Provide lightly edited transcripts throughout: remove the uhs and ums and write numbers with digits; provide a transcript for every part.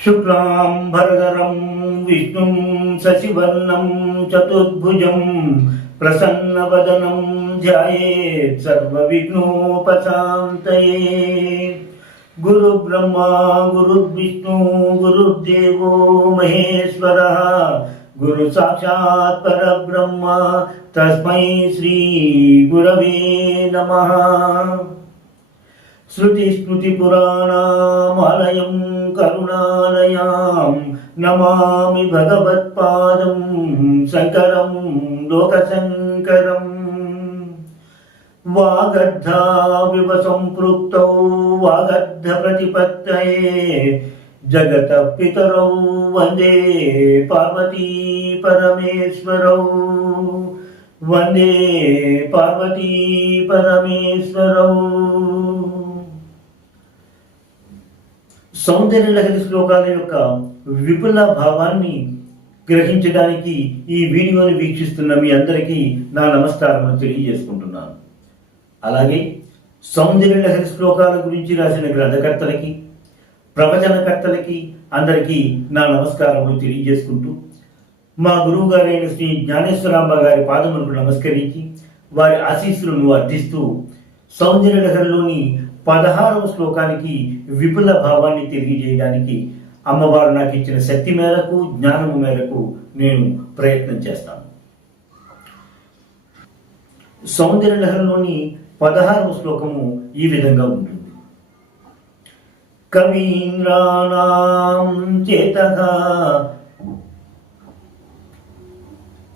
शुक्लांबरधरं विष्णुं शशिवर्णं चतुर्भुजं प्रसन्नवदनं ध्यायेत् सर्वविघ्नोपशान्तये। गुरुब्रह्मा गुरुर्विष्णु गुरुर्देवो महेश्वरः गुरु साक्षात् परब्रह्म तस्मै श्री गुरवे नमः। श्रुतिस्मृतिपुराणामालयं करुणालयां नमामि भगवत्पादं शङ्करं लोकशङ्करम्। वागर्धाविव सम्पृक्तौ वागर्धप्रतिपत्तये जगतः पितरौ वन्दे पार्वती परमेश्वरौ वन्दे पार्वती परमेश्वरौ। సౌందర్యలహరి శ్లోకాల యొక్క విపుల భావాన్ని గ్రహించడానికి ఈ వీడియోని వీక్షిస్తున్న మీ అందరికీ నా నమస్కారములు తెలియజేసుకుంటున్నాను. అలాగే సౌందర్యలహరి శ్లోకాల గురించి రాసిన గ్రంథకర్తలకి ప్రవచనకర్తలకి అందరికీ నా నమస్కారములు తెలియజేసుకుంటూ మా గురువు గారైన శ్రీ జ్ఞానేశ్వరాంబ గారి పాదములకు నమస్కరించి వారి ఆశీస్సులను అర్థిస్తూ సౌందర్యలహరిలోని 16వ శ్లోకానికి విపుల భావాన్ని తెలియజేయడానికి అమ్మవారు నాకు ఇచ్చిన శక్తి మేరకు జ్ఞానము మేరకు నేను ప్రయత్నం చేస్తాను. సౌందర్యలహరిలోని 16వ శ్లోకము ఈ విధంగా ఉంటుంది. కవీంద్రాణాం చేతః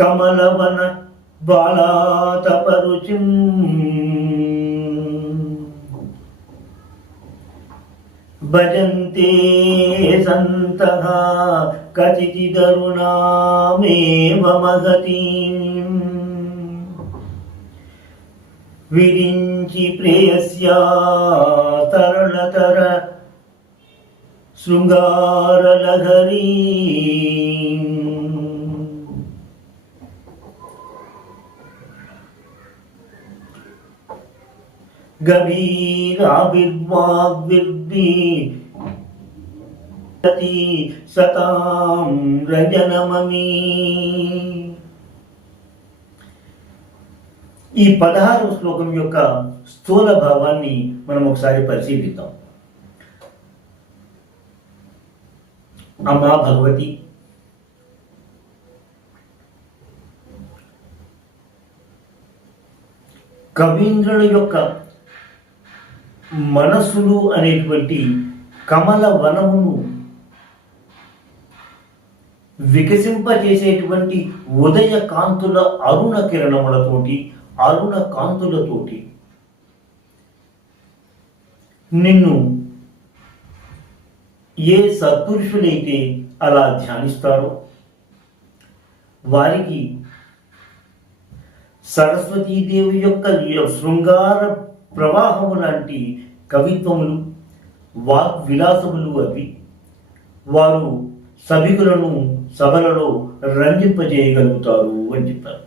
కమలవన బాలాతపరుచిం భజంతే సంతః కచిదిదరుణామేవ మహతీం విరించి ప్రేయస్యా తరణతర శృంగారలహరీ గభీరావిర్వాగ్విర్భి సతాం రజనమమీ. ఈ 16వ శ్లోకం యొక్క స్థూల భావాన్ని మనం ఒకసారి పరిశీలిద్దాం. అమ్మా భగవతి, కవీంద్రుల యొక్క మనస్సులు అనేటువంటి కమల వనమును వికసింపజేసేటువంటి ఉదయ కాంతుల అరుణ కిరణములతోటి అరుణ కాంతులతోటి నిన్ను ఏ సత్పురుషులైతే అలా ధ్యానిస్తారో వారికి సరస్వతీదేవి యొక్క శృంగార ప్రవాహము లాంటి కవిత్వములు వాగ్విలాసములు అవి వారు సభికులను సభలలో రంజింపజేయగలుగుతారు అని చెప్పారు.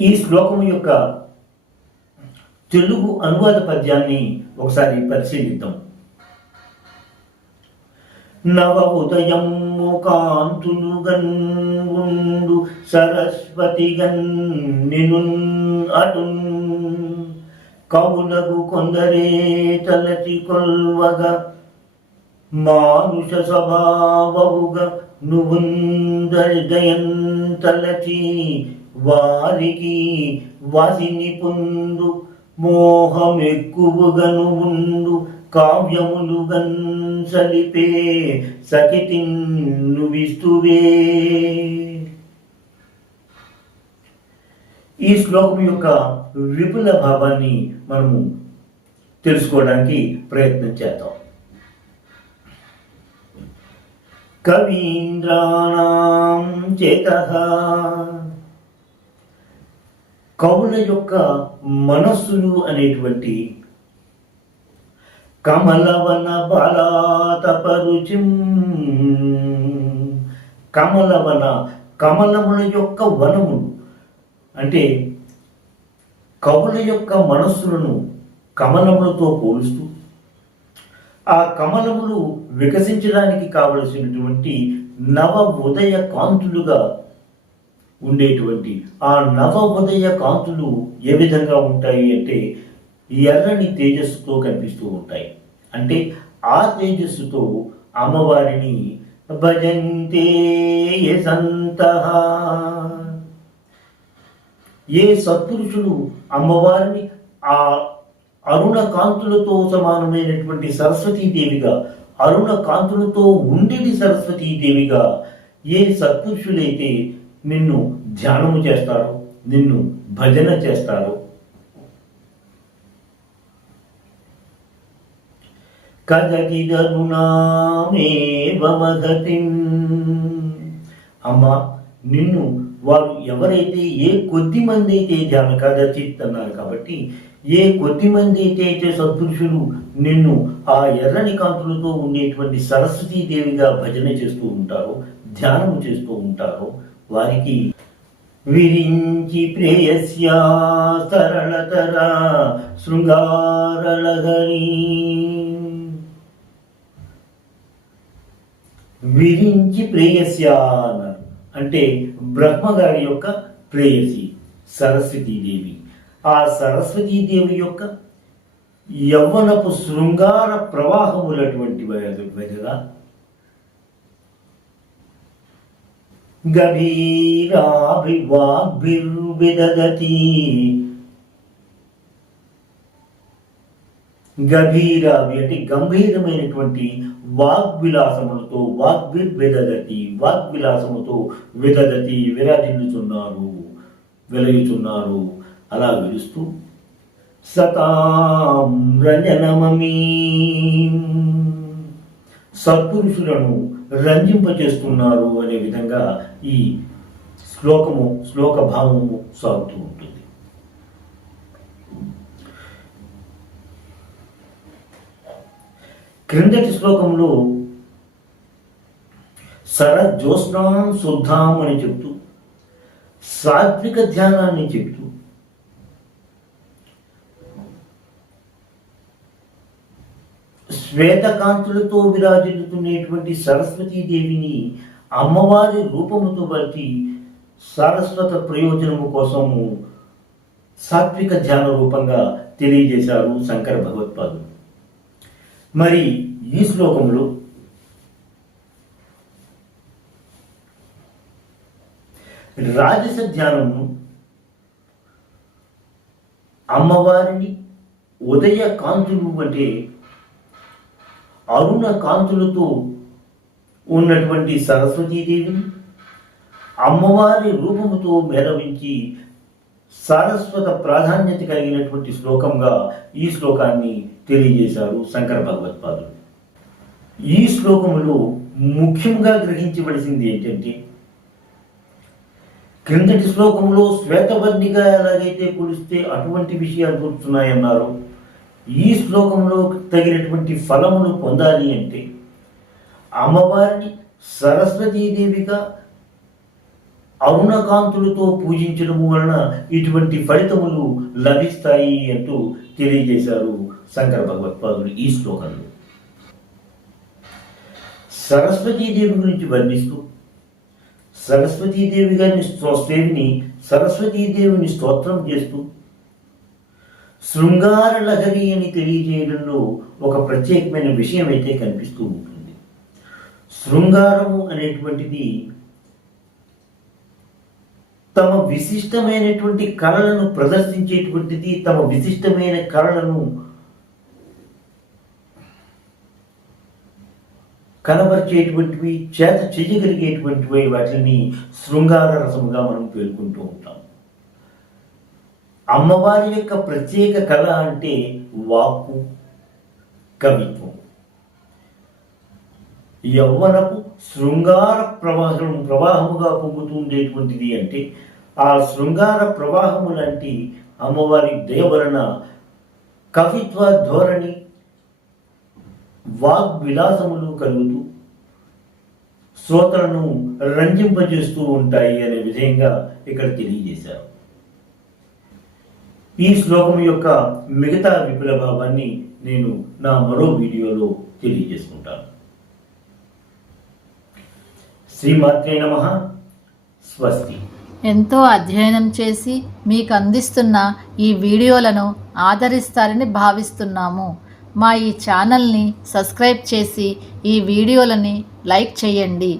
ఈ శ్లోకము యొక్క తెలుగు అనువాద పద్యాన్ని ఒకసారి పరిశీలిద్దాం. నవ ఉదయము కాంతులు గన్వుండు సరస్వతి గన్నినున్ అటున్ కవులకు కొందరే తలచి కొల్వగా మానుష స్వభావముగా నువ్వుందయం తలచి వారికి వాసిని పొందు మోహమెక్కువగను ఉండు కావ్యములు గన్సలిపే సకితిన్ను విస్తువే. ఈ శ్లోకం యొక్క విపుల భావాన్ని మనము తెలుసుకోవడానికి ప్రయత్నం చేద్దాం. కవీంద్రాణాం చేతః, కవుల యొక్క మనస్సులు అనేటువంటి కమలవన బాలాతపరుచిం, కమలవన కమలముల యొక్క వనములు అంటే కవుల యొక్క మనస్సులను కమలములతో పోలుస్తూ ఆ కమలములు వికసించడానికి కావలసినటువంటి నవ ఉదయ కాంతులుగా ఉండేటువంటి ఆ నవ ఉదయ కాంతులు ఏ విధంగా ఉంటాయి అంటే ఎర్రని తేజస్సుతో కనిపిస్తూ ఉంటాయి. అంటే ఆ తేజస్సుతో అమ్మవారిని భజంతే సంతః. ఏ సత్పురుషులు అమ్మవారిని ఆ అరుణ కాంతులతో సమానమైనటువంటి సరస్వతీదేవిగా, అరుణ కాంతులతో ఉండేది సరస్వతీదేవిగా ఏ సత్పురుషులైతే నిన్ను ధ్యానము చేస్తారో, నిన్ను భజన చేస్తారో, కదగిదరుణామేవమగతిం, అమ్మ నిన్ను వారు ఎవరైతే ఏ కొద్ది మంది అయితే ధ్యాన కదచిత్ అన్నారు కాబట్టి ఏ కొద్ది మంది అయితే సత్పురుషులు నిన్ను ఆ ఎర్రని కాంతులతో ఉండేటువంటి సరస్వతీదేవిగా భజన చేస్తూ ఉంటారో, ధ్యానము చేస్తూ ఉంటారో వారికి విరించి ప్రేయస్యా సరళతర శృంగారలహరి. విరించి ప్రేయస్యా అన్నారు అంటే బ్రహ్మగారి యొక్క ప్రేయసి సరస్వతీదేవి. ఆ సరస్వతీదేవి యొక్క యవ్వనపు శృంగార ప్రవాహములటువంటి విధంగా గభీరాభివాగ్భిర్విదదతి. గభీరాభి అంటే గంభీరమైనటువంటి వాగ్విలాసములతో, వాగ్విర్విదదతి వాగ్విలాసముతో విదదతి విరాజిల్లుచున్నారు, వెలయుచున్నారు. అలా వెలుస్తూ సతాం రంజనమమీ సత్పురుషులను రంజింపచేస్తున్నారు అనే విధంగా ఈ శ్లోక భావము సాగుతూ ఉంటుంది. క్రిందటి శ్లోకంలో శరజ్యోత్స్నాం శుద్ధాం అని చెప్తూ సాత్విక ధ్యానాన్ని చెప్తూ శ్వేతకాంతులతో విరాజిల్లుతున్నటువంటి సరస్వతీదేవిని అమ్మవారి రూపముతో బట్టి సారస్వత ప్రయోజనము కోసము సాత్విక ధ్యాన రూపంగా తెలియజేశారు శంకర భగవత్పాదులు. మరి ఈ శ్లోకంలో రాజస ధ్యానము అమ్మవారిని ఉదయ కాంతులు అంటే అరుణ కాంతులతో ఉన్నటువంటి సరస్వతీదేవిని అమ్మవారి రూపముతో మేళవించి సారస్వత ప్రాధాన్యత కలిగినటువంటి శ్లోకంగా ఈ శ్లోకాన్ని తెలియజేశారు శంకర భగవత్పాదులు. ఈ శ్లోకములో ముఖ్యంగా గ్రహించవలసింది ఏంటంటే క్రిందటి శ్లోకంలో శ్వేతవర్ణిగా ఎలాగైతే కొలిస్తే అటువంటి విషయాలు కూర్చున్నాయన్నారు, ఈ శ్లోకంలో తగినటువంటి ఫలమును పొందాలి అంటే అమ్మవారిని సరస్వతీదేవిగా అరుణకాంతులతో పూజించడం వలన ఇటువంటి ఫలితములు లభిస్తాయి అంటూ తెలియజేశారు శంకర భగవత్పాదులు ఈ శ్లోకంలో. సరస్వతీదేవి గురించి వర్ణిస్తూ సరస్వతీదేవిని స్తోత్రం చేస్తూ శృంగార లహరి అని తెలియజేయడంలో ఒక ప్రత్యేకమైన విషయం అయితే కనిపిస్తూ ఉంటుంది. శృంగారము అనేటువంటిది తమ విశిష్టమైనటువంటి కళలను ప్రదర్శించేటువంటిది, తమ విశిష్టమైన కళలను కనబరిచేటువంటివి, చేత చెయ్యగలిగేటువంటివి, వాటిని శృంగార రసముగా మనం పేర్కొంటూ ఉంటాం. అమ్మవారి యొక్క ప్రత్యేక కళ అంటే వాక్కు, కవిత్వం. యవ్వనపు శృంగార ప్రవాహముగా పొంగుతూ ఉండేటువంటిది అంటే ఆ శృంగార ప్రవాహము లాంటి అమ్మవారి దయ వలన కవిత్వ ధోరణి, వాగ్విలాసములు కలుగుతూ శ్రోతలను రంజింపజేస్తూ ఉంటాయి అనే విధంగా ఇక్కడ తెలియజేశారు. ఈ శ్లోకం యొక్క మిగతా విపుల భావాన్ని నేను నా మరో వీడియోలో తెలియజేసుకుంటాను. శ్రీమాత్రే నమః. స్వస్తి. ఎంతో అధ్యయనం చేసి మీకు అందిస్తున్న ఈ వీడియోలను ఆదరిస్తారని భావిస్తున్నాము. మా ఈ ఛానల్ని సబ్స్క్రైబ్ చేసి ఈ వీడియోలని లైక్ చేయండి.